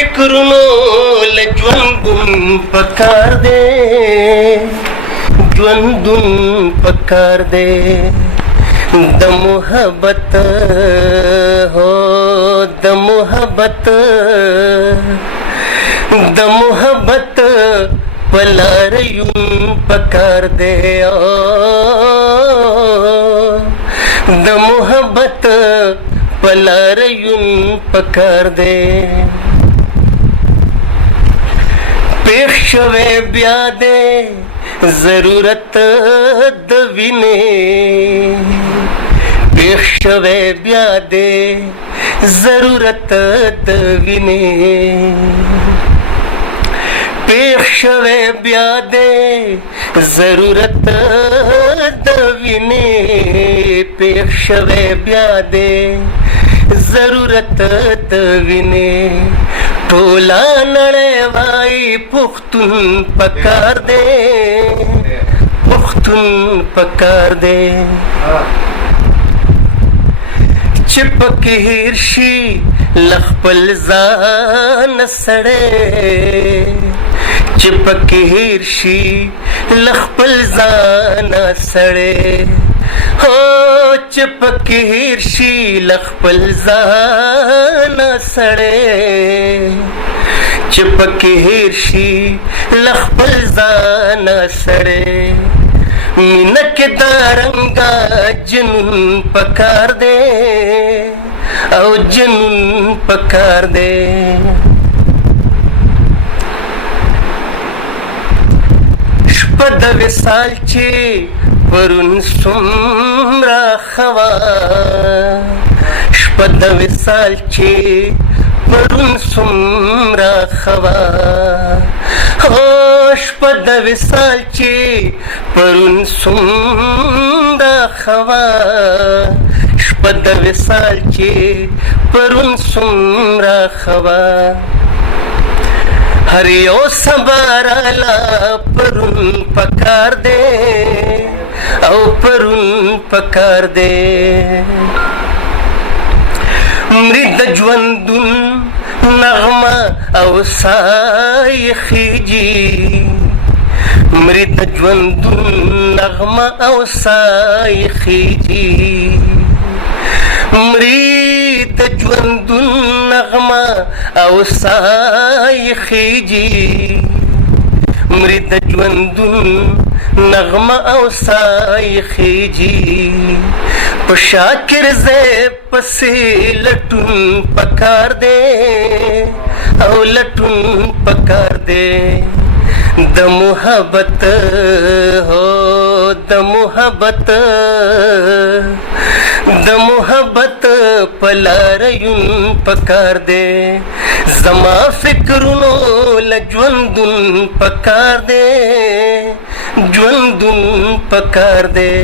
فکرونو لژوندون پکار دی ژوندون پکار دی د محبت هو د محبت پلاریون پکار دی د محبت پلاریون پکار دی پیښ شوی بیا دی ضرورت د وینې پیښ شوی بیا دی ضرورت د وینې پیښ شوی بیا دی ضرورت د وینې پیښ شوی بیا دی ضرورت د وینې ټوله نړۍ وایي پښتون پکار دی پښتون پکار دی چې پکې هېر شي له خپل ځان سړی چې پکې هېر شي له خپل ځان سړی هو چې پکې هېر شي له خپل ځان سړی چې پکې هېر شي له خپل ځان سړی مینه کې دا رنګه جنون پکار دی او جنون پکار دی شپه د وصال چې پرون څومره ښه وه شپه د وصال چې پرون څومره ښه وه هو شپه د وصال چې پرون څومره ښه وه شپه د وصال چې پرون څومره ښه وه هر یو سبا راله پرون پکار دی او پرون پکار دی مري د ژوندون نغمه او سای خیجي مري د ژوندون نغمه او سای خیجي مري د ژوندون نغمه او سای خیجي مري د ژوندون نغمه او سای خیجي په شاکر زه پسې لټون پکار دی او لټون پکار دی د محبت هو د محبت پلاریون پکار دی زما فکرونو لژوندون پکار دی ژوندون پکار دی